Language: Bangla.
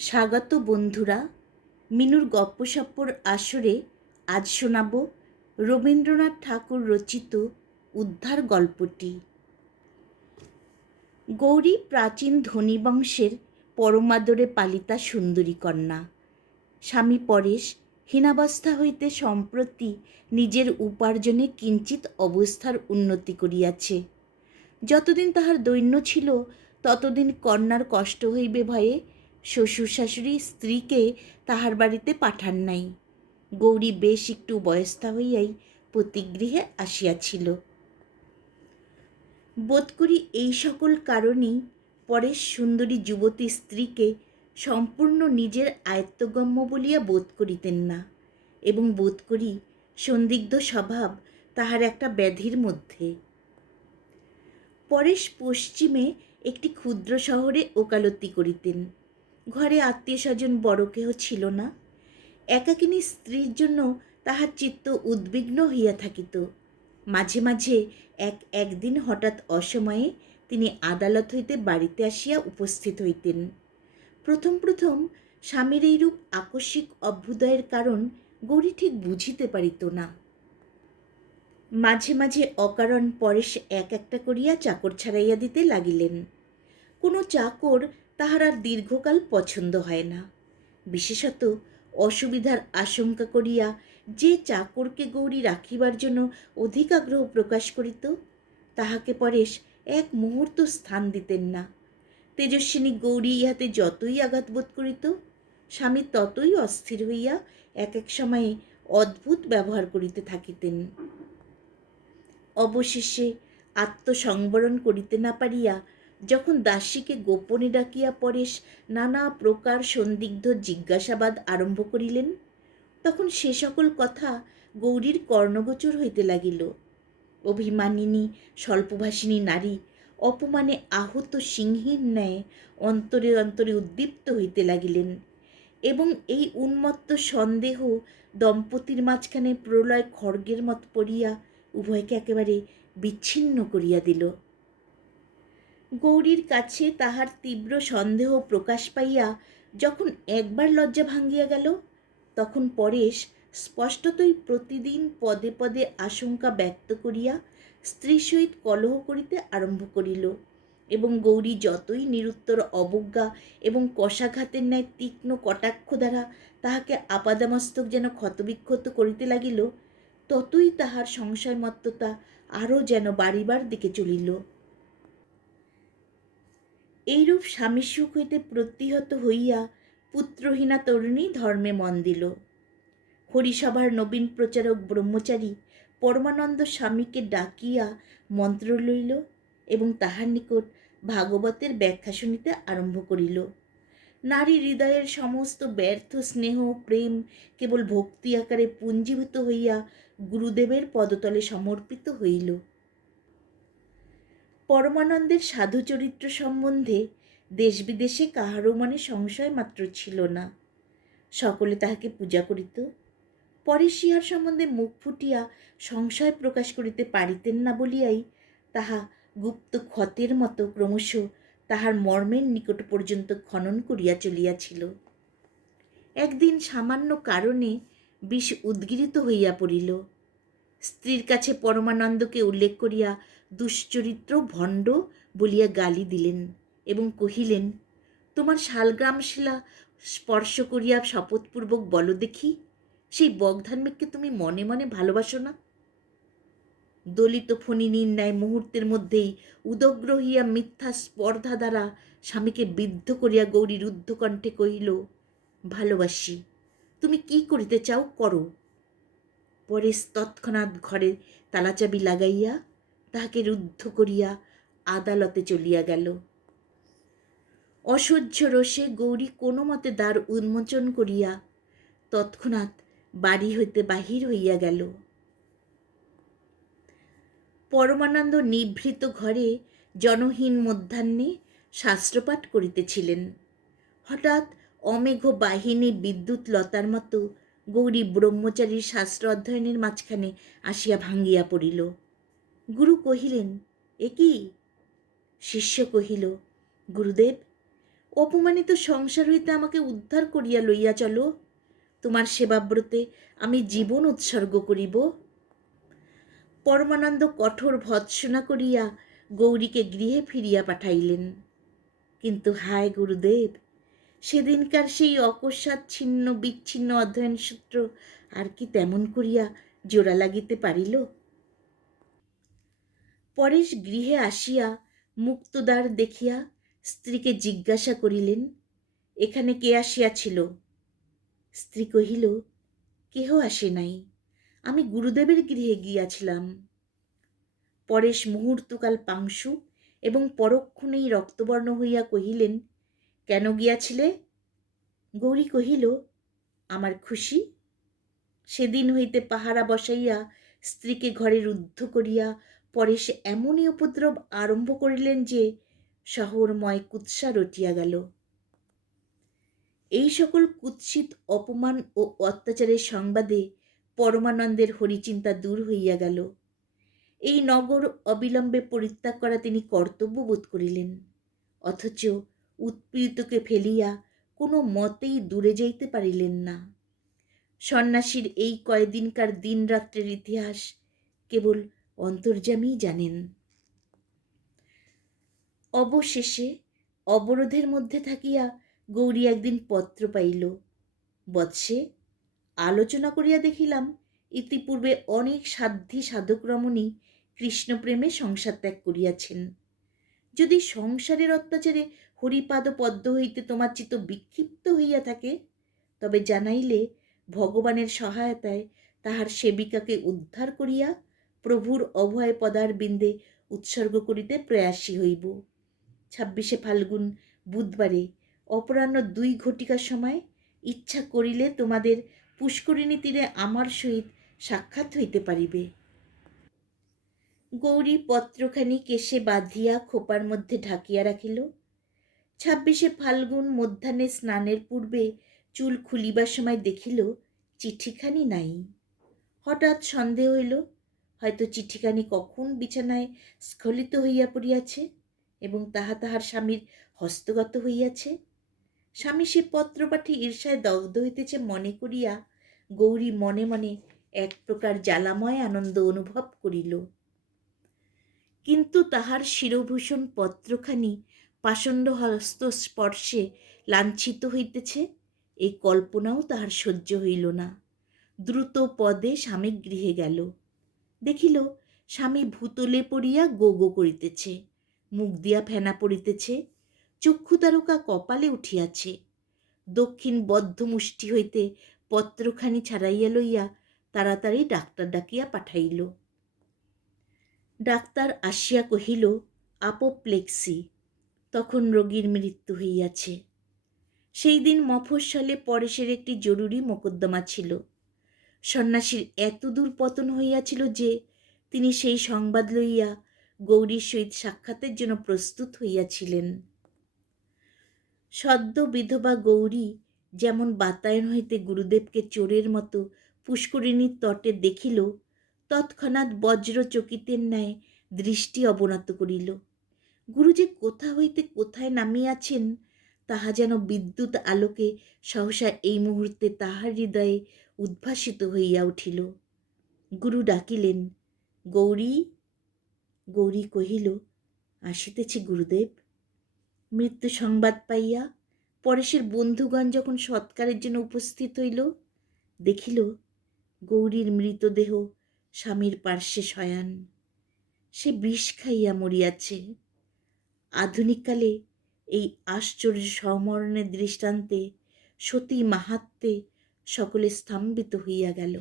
স্বাগত বন্ধুরা, মিনুর গপ্পসপ্পর আসরে আজ শোনাব রবীন্দ্রনাথ ঠাকুর রচিত উদ্ধার গল্পটি। গৌরী প্রাচীন ধনী বংশের পরমাদরে পালিতা সুন্দরী কন্যা। স্বামী পরেশ হীনাবস্থা হইতে সম্প্রতি নিজের উপার্জনে কিঞ্চিৎ অবস্থার উন্নতি করিয়াছে। যতদিন তাহার দৈন্য ছিল ততদিন কন্যার কষ্ট হইবে ভয়ে শ্বশুর শাশুড়ি স্ত্রীকে তাহার বাড়িতে পাঠান নাই। গৌরী বেশ একটু বয়স্থা হইয়াই পতিগৃহে আসিয়াছিল। বোধ করি এই সকল কারণেই পরেশ সুন্দরী যুবতী স্ত্রীকে সম্পূর্ণ নিজের আয়ত্তগম্য বলিয়া বোধ করিতেন না, এবং বোধ করি সন্দিগ্ধ স্বভাব তাহার একটা ব্যাধির মধ্যে। পরেশ পশ্চিমে একটি ক্ষুদ্র শহরে ওকালতি করিতেন। ঘরে আত্মীয় স্বজন বড় কেহ ছিল না। একাকিনী স্ত্রীর জন্য তাহার চিত্ত উদ্বিগ্ন হইয়া থাকিত। মাঝে মাঝে একদিন হঠাৎ অসময়ে তিনি আদালত হইতে বাড়িতে আসিয়া উপস্থিত হইতেন। প্রথম প্রথম স্বামীর এইরূপ আকস্মিক অভ্যুদয়ের কারণ গৌরী ঠিক বুঝিতে পারিত না। মাঝে মাঝে অকারণ পরেশ একটা করিয়া চাকর ছাড়াইয়া দিতে লাগিলেন। কোনো চাকর তাহার আর দীর্ঘকাল পছন্দ হয় না। বিশেষত অসুবিধার আশঙ্কা করিয়া যে চাকরকে গৌরী রাখিবার জন্য অধিক আগ্রহ প্রকাশ করিত, তাহাকে পরেশ এক মুহূর্ত স্থান দিতেন না। তেজস্বিনী গৌরী ইহাতে যতই আঘাত বোধ করিত, স্বামী ততই অস্থির হইয়া এক সময়ে অদ্ভুত ব্যবহার করিতে থাকিতেন। অবশেষে আত্মসংবরণ করিতে না পারিয়া যখন দাসীকে গোপনে ডাকিয়া পরেশ নানা প্রকার সন্দিগ্ধ জিজ্ঞাসাবাদ আরম্ভ করিলেন, তখন সে সকল কথা গৌরীর কর্ণগোচর হইতে লাগিল। অভিমানিনী স্বল্পভাষিনী নারী অপমানে আহত সিংহীর ন্যায় অন্তরে অন্তরে উদ্দীপ্ত হইতে লাগিলেন, এবং এই উন্মত্ত সন্দেহ দম্পতির মাঝখানে প্রলয় খড়গের মত পড়িয়া উভয়কে একেবারে বিচ্ছিন্ন করিয়া দিল। গৌরীর কাছে তাহার তীব্র সন্দেহ প্রকাশ পাইয়া যখন একবার লজ্জা ভাঙ্গিয়া গেল, তখন পরেশ স্পষ্টতই প্রতিদিন পদে পদে আশঙ্কা ব্যক্ত করিয়া স্ত্রীর সহিত কলহ করিতে আরম্ভ করিল, এবং গৌরী যতই নিরুত্তর অবজ্ঞা এবং কষাঘাতের ন্যায় তীক্ষ্ণ কটাক্ষ দ্বারা তাহাকে আপাদামস্তক যেন ক্ষতবিক্ষত করিতে লাগিল, ততই তাহার সংশয়মত্ততা আরও যেন বাড়িবার দিকে চলিল। এইরূপ স্বামী সুখ হইতে প্রতিহত হইয়া পুত্রহীনা তরুণী ধর্মে মন দিল। হরিসভার নবীন প্রচারক ব্রহ্মচারী পরমানন্দ স্বামীকে ডাকিয়া মন্ত্র লইল এবং তাহার নিকট ভাগবতের ব্যাখ্যা শুনিতে আরম্ভ করিল। নারী হৃদয়ের সমস্ত ব্যর্থ স্নেহ প্রেম কেবল ভক্তি আকারে পুঞ্জীভূত হইয়া গুরুদেবের পদতলে সমর্পিত হইল। পরমানন্দের সাধু চরিত্র সম্বন্ধে দেশ বিদেশে কাহারও মনে সংশয় মাত্র ছিল না। সকলে তাহাকে পূজা করিত। পরেশ ইহার সম্বন্ধে মুখ ফুটিয়া সংশয় প্রকাশ করিতে পারিতেন না বলিয়াই তাহা গুপ্ত ক্ষতের মতো ক্রমশ তাহার মর্মের নিকট পর্যন্ত খনন করিয়া চলিয়াছিল। একদিন সামান্য কারণে বিষ উদ্গীরিত হইয়া পড়িল। স্ত্রীর কাছে পরমানন্দকে উল্লেখ করিয়া দুশ্চরিত্র ভণ্ড বলিয়া গালি দিলেন এবং কহিলেন, তোমার শালগ্রাম শিলা স্পর্শ করিয়া শপথপূর্বক বলো দেখি, সেই বগধার্মিককে তুমি মনে মনে ভালোবাসো না? দলিত ফণিনীর ন্যায় মুহূর্তের মধ্যেই উদগ্র হইয়া মিথ্যা স্পর্ধা দ্বারা স্বামীকে বিদ্ধ করিয়া গৌরী রুদ্ধকণ্ঠে কহিল, ভালোবাসি, তুমি কি করিতে চাও করো। পরেশ তৎক্ষণাৎ ঘরে তালাচাবি লাগাইয়া তাহাকে রুদ্ধ করিয়া আদালতে চলিয়া গেল। অসহ্য রোষে গৌরী কোনো মতে দ্বার উন্মোচন করিয়া তৎক্ষণাৎ বাড়ি হইতে বাহির হইয়া গেল। পরমানন্দ নিভৃত ঘরে জনহীন মধ্যাহ্নে শাস্ত্রপাঠ করিতেছিলেন। হঠাৎ অমেঘ বাহিনী বিদ্যুৎ লতার মতো গৌরী ব্রহ্মচারীর শাস্ত্র অধ্যয়নের মাঝখানে আসিয়া ভাঙ্গিয়া পড়িল। গুরু কহিলেন, এ কি? শিষ্য কহিল, গুরুদেব, অপমানিত সংসার হইতে আমাকে উদ্ধার করিয়া লইয়া চলো। তোমার সেবাব্রতে আমি জীবন উৎসর্গ করিব। পরমানন্দ কঠোর ভৎসনা করিয়া গৌরীকে গৃহে ফিরিয়া পাঠাইলেন। কিন্তু হায় গুরুদেব, সেদিনকার সেই অকস্মাৎ ছিন্ন বিচ্ছিন্ন অধ্যয়ন সূত্র আর কি তেমন করিয়া জোড়া লাগিতে পারিল? পরেশ গৃহে আসিয়া মুক্তদ্বার দেখিয়া স্ত্রীকে জিজ্ঞাসা করিলেন, এখানে কে আসিয়াছিল? স্ত্রী কহিল, কেহ আসে নাই, আমি গুরুদেবের গৃহে গিয়াছিলাম। পরেশ মুহূর্তকাল পাংশু এবং পরক্ষণেই রক্তবর্ণ হইয়া কহিলেন, কেন গিয়াছিলে? গৌরী কহিল, আমার খুশি। সেদিন হইতে পাহারা বসাইয়া স্ত্রীকে ঘরে রুদ্ধ করিয়া পরেশ এমনই উপদ্রব আরম্ভ করিলেন যে শহরময় কুৎসা রটিয়া গেল। এই সকল কুৎসিত অপমান ও অত্যাচারের সংবাদে পরমানন্দের হরিচিন্তা দূর হইয়া গেল। এই নগর অবিলম্বে পরিত্যাগ করা তিনি কর্তব্য বোধ করিলেন। অথচ উৎপীড়িতকে ফেলিয়া কোনো মতেই দূরে যাইতে পারিলেন না। সন্ন্যাসীর এই কয়দিনকার দিন রাত্রের ইতিহাস কেবল অন্তর্যামীই জানেন। অবশেষে অবরোধের মধ্যে থাকিয়া গৌরী একদিন পত্র পাইল। বৎসে, আলোচনা করিয়া দেখিলাম ইতিপূর্বে অনেক সাধ্বী সাধক রমণী কৃষ্ণপ্রেমে সংসার ত্যাগ করিয়াছেন। যদি সংসারের অত্যাচারে হরিপাদ পদ্ম হইতে তোমার চিত্ত বিক্ষিপ্ত হইয়া থাকে, তবে জানাইলে ভগবানের সহায়তায় তাহার সেবিকাকে উদ্ধার করিয়া প্রভুর অভয় পদার বিন্দে উৎসর্গ করিতে প্রয়াসী হইব। 26শে ফাল্গুন বুধবারে অপরাহ্ন 2 ঘটিকার সময় ইচ্ছা করিলে তোমাদের পুষ্করিণী তীরে আমার সহিত সাক্ষাৎ হইতে পারিবে। গৌরী পত্রখানি কেশে বাঁধিয়া খোপার মধ্যে ঢাকিয়া রাখিল। 26শে ফাল্গুন মধ্যাহ্নে স্নানের পূর্বে চুল খুলিবার সময় দেখিল চিঠিখানি নাই। হঠাৎ সন্দেহ হইল, হয়তো চিঠিখানি কখন বিছানায় স্খলিত হইয়া পড়িয়াছে এবং তাহার স্বামীর হস্তগত হইয়াছে। স্বামী সে পত্র পাঠে ঈর্ষায় দগ্ধ হইতেছে মনে করিয়া গৌরী মনে মনে এক প্রকার জ্বালাময় আনন্দ অনুভব করিল। কিন্তু তাহার শিরভূষণ পত্রখানি পাষণ্ড হস্ত স্পর্শে লাঞ্ছিত হইতেছে, এই কল্পনাও তাহার সহ্য হইল না। দ্রুত পদে স্বামী গৃহে গেল। দেখিল স্বামী ভূতলে পড়িয়া গো গো করিতেছে, মুখ দিয়া ফেনা পড়িতেছে, চক্ষু তারকা কপালে উঠিয়াছে। দক্ষিণ বদ্ধ মুষ্টি হইতে পত্রখানি ছাড়াইয়া লইয়া তাড়াতাড়ি ডাক্তার ডাকিয়া পাঠাইল। ডাক্তার আসিয়া কহিল, আপোপ্লেক্সি, তখন রোগীর মৃত্যু হইয়াছে। সেই দিন মফস্বলে পরেশের একটি জরুরি মোকদ্দমা ছিল। সন্ন্যাসীর এতদূর পতন হইয়াছিল যে তিনি সেই সংবাদ লইয়া গৌরীর সহিত সাক্ষাতের জন্য প্রস্তুত হইয়াছিলেন। সদ্য বিধবা গৌরী যেমন বাতায়ন হইতে গুরুদেবকে চোরের মতো পুষ্করিণীর তটে দেখিল, তৎক্ষণাৎ বজ্রচকিতের ন্যায় দৃষ্টি অবনত করিল। গুরু যে কোথা হইতে কোথায় নামিয়াছেন তাহা যেন বিদ্যুৎ আলোকে সহসা এই মুহূর্তে তাহার হৃদয়ে উদ্ভাসিত হইয়া উঠিল। গুরু ডাকিলেন, গৌরী। গৌরী কহিল, আসিতেছি গুরুদেব। মৃত্যু সংবাদ পাইয়া পরেশের বন্ধুগণ যখন সৎকারের জন্য উপস্থিত হইল, দেখিল গৌরীর মৃতদেহ স্বামীর পার্শ্বে শয়ান। সে বিষ খাইয়া মরিয়াছে। আধুনিককালে এই আশ্চর্য সমরণের দৃষ্টান্তে সতী মাহাত্ম্যে সকলে স্তম্ভিত হইয়া গেল।